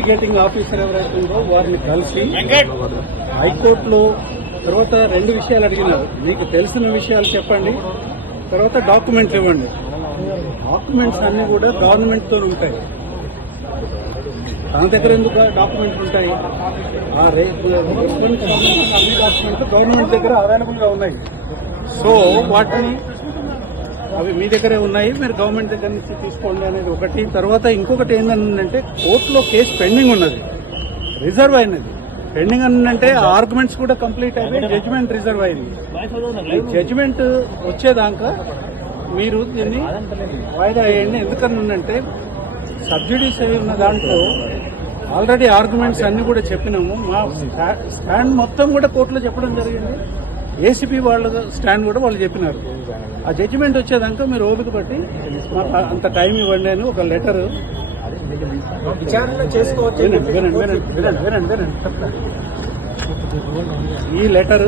Investigating officer ఎవరైతే ఉందో వారిని కలిసి హైకోర్టులో తర్వాత 2 విషయాలు అడిగినారు. మీకు తెలిసిన విషయాలు చెప్పండి, తర్వాత డాక్యుమెంట్స్ ఇవ్వండి. డాక్యుమెంట్స్ అన్ని కూడా గవర్నమెంట్ తో ఉంటాయి. తన దగ్గర ఎందుకు డాక్యుమెంట్స్ ఉంటాయి? ఆ అన్ని డాక్యుమెంట్స్ గవర్నమెంట్ దగ్గర అవైలబుల్ గా ఉన్నాయి. సో వాటిని అవి మీ దగ్గరే ఉన్నాయి, మీరు గవర్నమెంట్ దగ్గర నుంచి తీసుకోండి అనేది ఒకటి. తర్వాత ఇంకొకటి ఏంటంటే కోర్టులో కేసు పెండింగ్ ఉన్నది, రిజర్వ్ అయినది. పెండింగ్ అంటే ఆర్గ్యుమెంట్స్ కూడా కంప్లీట్ అయిపోయి జడ్జిమెంట్ రిజర్వ్ అయింది. జడ్జిమెంట్ వచ్చేదాకా మీరు దీన్ని వాయిదా వేయండి. ఎందుకనంటే సబ్సిడీస్ అయి ఉన్న దాంట్లో ఆల్రెడీ ఆర్గ్యుమెంట్స్ అన్ని కూడా చెప్పినాము. మా స్టాండ్ మొత్తం కూడా కోర్టులో చెప్పడం జరిగింది. ఏసీపీ వాళ్ళ స్టాండ్ కూడా వాళ్ళు చెప్పినారు. ఆ జడ్జిమెంట్ వచ్చేదాకా మీరు ఓపిక పట్టి మాకు అంత టైం ఇవ్వండి అని ఒక లెటర్ విచారణ చేసుకోవచ్చు. వినండి. ఈ లెటర్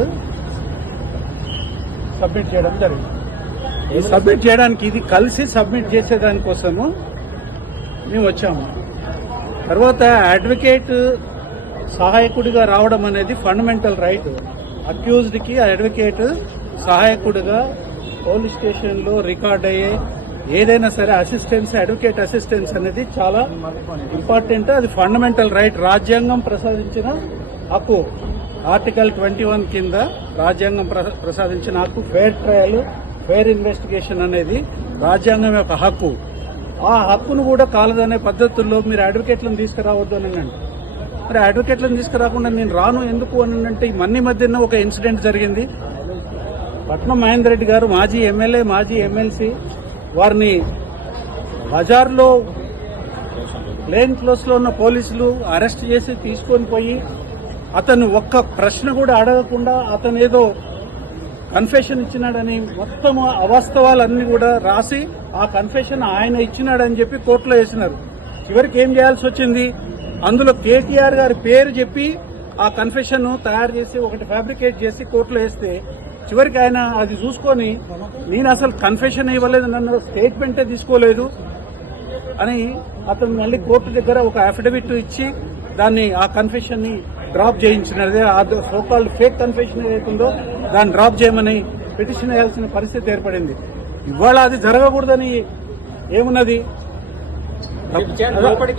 సబ్మిట్ చేయడం జరిగింది. ఈ సబ్మిట్ చేయడానికి ఇది కలిసి సబ్మిట్ చేసేదానికోసము మేము వచ్చాము. తర్వాత అడ్వకేట్ సహాయకుడిగా రావడం అనేది ఫండమెంటల్ రైట్. అక్యూజ్డ్ కి అడ్వకేట్ సహాయకుడిగా పోలీస్ స్టేషన్ లో రికార్డ్ అయ్యే ఏదైనా సరే అసిస్టెన్స్, అడ్వకేట్ అసిస్టెన్స్ అనేది చాలా ఇంపార్టెంట్. అది ఫండమెంటల్ రైట్, రాజ్యాంగం ప్రసాదించిన హక్కు. ఆర్టికల్ 21 కింద రాజ్యాంగం ప్రసాదించిన హక్కు. ఫెయిర్ ట్రయల్, ఫెయిర్ ఇన్వెస్టిగేషన్ అనేది రాజ్యాంగం యొక్క హక్కు. ఆ హక్కును కూడా కాలదనే పద్ధతుల్లో మీరు అడ్వకేట్లను తీసుకురావద్దు అని అంటే, మరి అడ్వకేట్లను తీసుకురాకుండా నేను రాను ఎందుకు అని అంటే, ఈ మధ్యన ఒక ఇన్సిడెంట్ జరిగింది. పట్నం మహేందర్ రెడ్డి గారు మాజీ ఎమ్మెల్యే, మాజీ ఎమ్మెల్సీ, వారిని బజార్లో ప్లేన్ క్లోజ్ లో ఉన్న పోలీసులు అరెస్ట్ చేసి తీసుకొని పోయి అతను ఒక్క ప్రశ్న కూడా అడగకుండా అతను ఏదో కన్ఫెషన్ ఇచ్చినాడని మొత్తం అవాస్తవాలన్నీ కూడా రాసి ఆ కన్ఫెషన్ ఆయన ఇచ్చినాడని చెప్పి కోర్టులో వేసినారు. చివరికి ఏం చేయాల్సి వచ్చింది? అందులో కేటీఆర్ గారి పేరు చెప్పి ఆ కన్ఫెషన్ తయారు చేసి ఒకటి ఫ్యాబ్రికేట్ చేసి కోర్టులో వేస్తే చివరికి ఆయన అది చూసుకొని నేను అసలు కన్ఫెషన్ ఇవ్వలేదు, నన్ను స్టేట్మెంటే తీసుకోలేదు అని అతను మళ్ళీ కోర్టు దగ్గర ఒక అఫిడవిట్ ఇచ్చి దాన్ని ఆ కన్ఫెషన్ ని డ్రాప్ చేయించినదే. సోకాల్డ్ ఫేక్ కన్ఫెషన్ ఏదైతుందో దాన్ని డ్రాప్ చేయమని పిటిషన్ వేయాల్సిన పరిస్థితి ఏర్పడింది. ఇవాళ అది జరగకూడదని ఏమున్నది?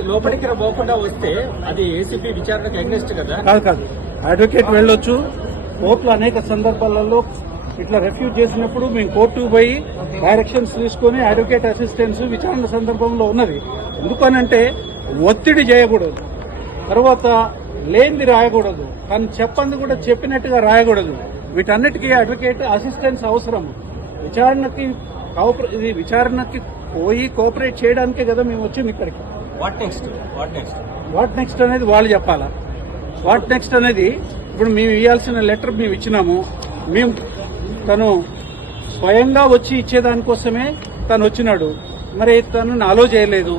లోపలికి పోకుండా వస్తే అది ఏసీపీ విచారణకు అగెన్స్ట్ కదా? కాదు. అడ్వకేట్ వెళ్ళొచ్చు. కోర్టులో అనేక సందర్భాలలో ఇట్లా రిఫ్యూజ్ చేసినప్పుడు మేము కోర్టుకు పోయి డైరెక్షన్స్ తీసుకుని అడ్వకేట్ అసిస్టెన్స్ విచారణ సందర్భంలో ఉన్నది. ఎందుకనంటే ఒత్తిడి చేయకూడదు, తర్వాత లేనిది రాయకూడదు, తను చెప్పంది కూడా చెప్పినట్టుగా రాయకూడదు. వీటన్నిటికీ అడ్వకేట్ అసిస్టెన్స్ అవసరం. విచారణకి పోయి కోఆపరేట్ చేయడానికే కదా మేము వచ్చింది ఇక్కడికి. వాట్ నెక్స్ట్ అనేది వాళ్ళు చెప్పాలా. వాట్ నెక్స్ట్ అనేది ఇప్పుడు మేము ఇవ్వాల్సిన లెటర్ మేము ఇచ్చినాము. తను స్వయంగా వచ్చి ఇచ్చేదానికోసమే తను వచ్చినాడు. మరి తనని అలో చేయలేదు,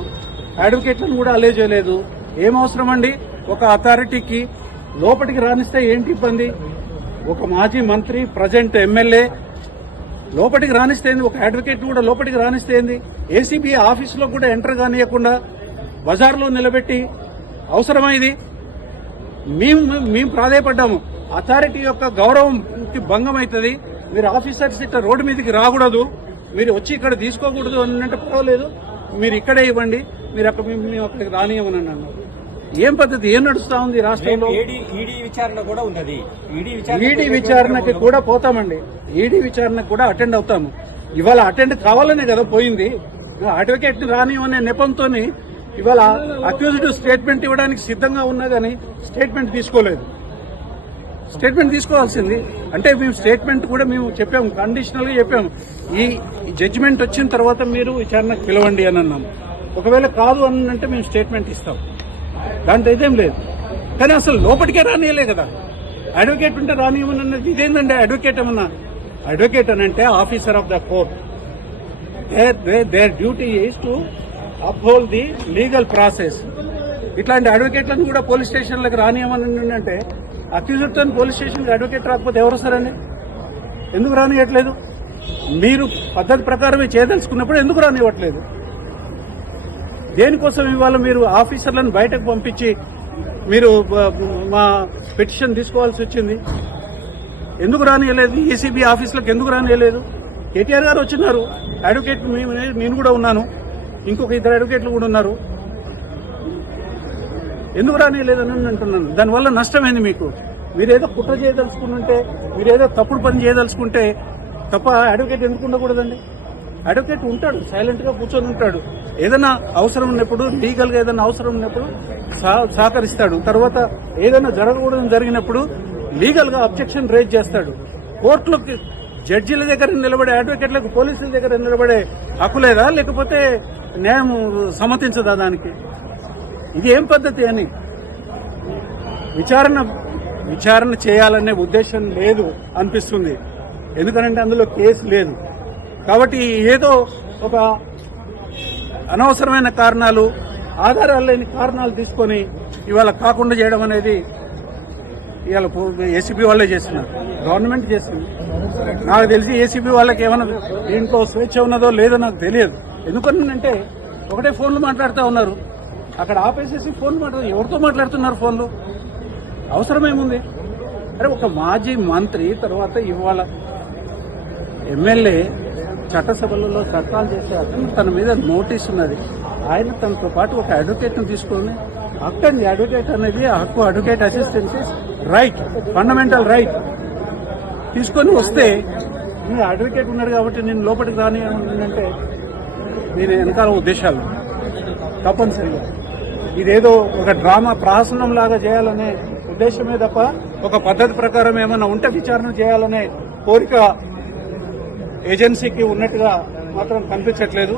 అడ్వకేట్లను కూడా అలో చేయలేదు. ఏం అవసరం అండి? ఒక అథారిటీకి లోపలికి రానిస్తే ఏంటి ఇబ్బంది? ఒక మాజీ మంత్రి, ప్రజెంట్ ఎమ్మెల్యే లోపలికి రానిస్తే ఏంది? ఒక అడ్వకేట్ కూడా లోపలికి రానిస్తే ఏంది? ఏసీబీ ఆఫీసులో కూడా ఎంటర్ కానియకుండా బజార్లో నిలబెట్టి అవసరమా ఇది? మేము ప్రాధాయపడ్డాము. అథారిటీ యొక్క గౌరవంకి భంగం అవుతుంది. మీరు ఆఫీసర్స్ ఇట్లా రోడ్డు మీదకి రాకూడదు, మీరు వచ్చి ఇక్కడ తీసుకోకూడదు అని అంటే పర్వాలేదు, మీరు ఇక్కడే ఇవ్వండి, మీరు మేము అక్కడికి రానియమని అన్నాను. ఏం పద్ధతి? ఏం నడుస్తా ఉంది రాష్ట్రంలో? ఈడీ విచారణ కూడా ఉన్నది. ఈడీ విచారణకి కూడా పోతామండి. ఈడీ విచారణకు కూడా అటెండ్ అవుతాము. ఇవాళ అటెండ్ కావాలనే కదా పోయింది. అడ్వకేట్ రానియమనే నెపంతో ఇవాళ అక్యూజ్డ్ స్టేట్మెంట్ ఇవ్వడానికి సిద్ధంగా ఉన్నా కానీ స్టేట్మెంట్ తీసుకోలేదు. స్టేట్మెంట్ తీసుకోవాల్సింది అంటే మేము స్టేట్మెంట్ కూడా మేము చెప్పాము, కండిషనల్ గా చెప్పాము. ఈ జడ్జిమెంట్ వచ్చిన తర్వాత మీరు విచారణకు పిలవండి అని అన్నాము. ఒకవేళ కాదు అని అంటే మేము స్టేట్మెంట్ ఇస్తాం, దాంట్లో ఇదేం లేదు. కానీ అసలు లోపలికే రానియలే కదా. అడ్వకేట్ ఉంటే రానియమని అన్నది ఇదేంటంటే అడ్వకేట్ ఏమన్నా? అడ్వకేట్ అని అంటే officer of the court. Their duty is to uphold the legal process. ఇట్లాంటి అడ్వకేట్లను కూడా పోలీస్ స్టేషన్లకు రానియమని అంటే అక్యూజ్డ్ తో పోలీస్ స్టేషన్కి అడ్వకేట్ రాకపోతే ఎవరు వస్తారండి? ఎందుకు రానియట్లేదు? మీరు పద్ధతి ప్రకారమే చేయదలుచుకున్నప్పుడు ఎందుకు రానివ్వట్లేదు? దేనికోసం ఇవాళ మీరు ఆఫీసర్లను బయటకు పంపించి మీరు మా పిటిషన్ తీసుకోవాల్సి వచ్చింది? ఎందుకు రానియలేదు? ఏసీబీ ఆఫీసులకు ఎందుకు రానియలేదు? కేటీఆర్ గారు వచ్చినారు, అడ్వకేట్ నేను కూడా ఉన్నాను, ఇంకొక 2 అడ్వకేట్లు కూడా ఉన్నారు. ఎందుకు రానియలేదని అంటున్నాను. దానివల్ల నష్టమైంది మీకు. మీరేదో కుట్ర చేయదలుచుకుంటే, మీరేదో తప్పుడు పని చేయదలుచుకుంటే తప్ప అడ్వకేట్ ఎందుకు ఉండకూడదండి? అడ్వకేట్ ఉంటాడు, సైలెంట్ గా కూర్చొని ఉంటాడు. ఏదైనా అవసరం ఉన్నప్పుడు, లీగల్ గా ఏదైనా అవసరం ఉన్నప్పుడు సహకరిస్తాడు. తర్వాత ఏదైనా జరగకూడదు జరిగినప్పుడు లీగల్ గా అబ్జెక్షన్ రేజ్ చేస్తాడు. కోర్టులోకి జడ్జీల దగ్గర నిలబడే అడ్వకేట్లకు పోలీసుల దగ్గర నిలబడే హక్కు లేదా? లేకపోతే న్యాయం సమ్మతించదా దానికి? ఇది ఏం పద్ధతి అని విచారణ చేయాలనే ఉద్దేశం లేదు అనిపిస్తుంది. ఎందుకంటే అందులో కేసు లేదు కాబట్టి ఏదో ఒక అనవసరమైన కారణాలు, ఆధారాలు లేని కారణాలు తీసుకొని ఇవాళ కాకుండా చేయడం అనేది ఇవాళ ఏసీబీ వాళ్ళే చేస్తున్నారు, గవర్నమెంట్ చేస్తుంది. నాకు తెలిసి ఏసీబీ వాళ్ళకి ఏమైనా దీంట్లో స్వేచ్ఛ ఉన్నదో లేదో నాకు తెలియదు. ఎందుకంటే ఒకటే ఫోన్లు మాట్లాడుతూ ఉన్నారు, అక్కడ ఆపేసేసి ఫోన్ మాట్లాడుతూ ఎవరితో మాట్లాడుతున్నారు ఫోన్లు? అవసరమేముంది? అరే ఒక మాజీ మంత్రి తర్వాత ఇవాళ ఎమ్మెల్యే చట్టసభలలో చట్టాలు చేసే అతను తన మీద నోటీస్ ఉన్నది. ఆయన తనతో పాటు ఒక అడ్వకేట్ను తీసుకొని హక్కు, అడ్వకేట్ అనేది హక్కు, advocate assistance right, fundamental right తీసుకొని వస్తే మీ అడ్వకేట్ ఉన్నాడు కాబట్టి నేను లోపలికి రాని అంటే దీని వెనకాల ఉద్దేశాలు తప్పనిసరిగా ఇదేదో ఒక డ్రామా ప్రహసనం లాగా చేయాలనే ఉద్దేశమే తప్ప ఒక పద్ధతి ప్రకారం ఏమన్నా ఉంటే విచారణ చేయాలనే కోరిక ఏజెన్సీకి ఉన్నట్టుగా మాత్రం కనిపించట్లేదు.